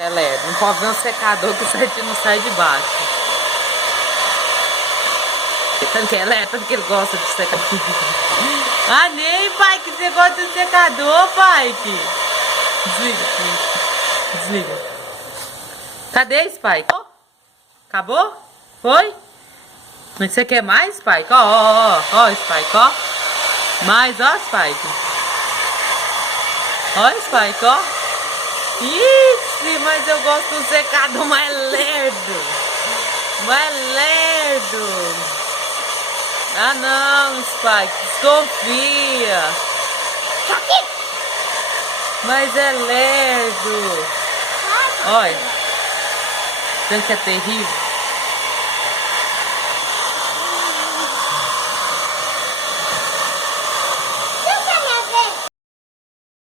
É lerdo, não pode ver um secador que o certinho não sai de baixo. Tanto que é lerdo, tanto que ele gosta de secador. Ah, nem, pai, que você gosta de secador, pai. Desliga, desliga. Cadê esse, pai? Acabou? Foi? Mas você quer mais, pai? Ó, Spike, ó. Mais, ó, Spike. Ó, Spike, ó. Ixi, mas eu gosto do secador mais lerdo. Mais lerdo. Ah, não, Spike, desconfia. Mas é lerdo. Olha. Tanto que é terrível.